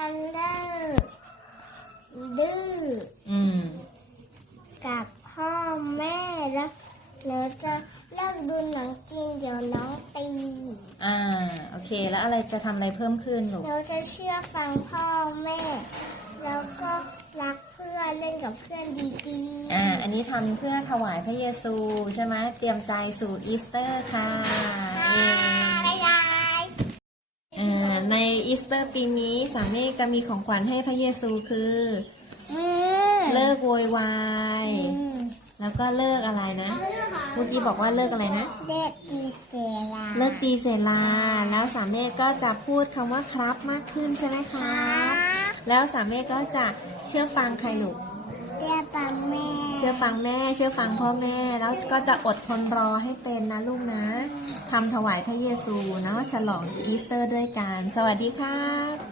อันเดอร์ดื้อกับพ่อแม่แล้วหนูจะเลิกดูหนังจีนเดี๋ยวน้องตีโอเคแล้วอะไรจะทำอะไรเพิ่มขึ้นลูกหนูจะเชื่อฟังพ่อแม่ แล้วก็รักเพื่อนเล่นกับเพื่อนดีๆอันนี้ทำเพื่อถวายพระเยซูใช่ไหมเตรียมใจสู่อีสเตอร์ค่ะบ๊ายบาย ในอีสเตอร์ปีนี้สามีจะมีของขวัญให้พระเยซูคือเลิกโวยวายแล้วก็เลิกอะไรนะเมื่อกี้บอกว่าเลิกอะไรนะเลิกตีเสลาเลิกตีเสลาแล้วสามเณรก็จะพูดคำว่าครับมากขึ้นใช่ไหมครับแล้วสามเณรก็จะเชื่อฟังใครลูกเชื่อฟังแม่เชื่อฟังแม่เชื่อฟังพ่อแม่แล้วก็จะอดทนรอให้เป็นนะลูกนะทำถวายพระเยซูเนาะฉลองอีสเตอร์ด้วยกันสวัสดีครับ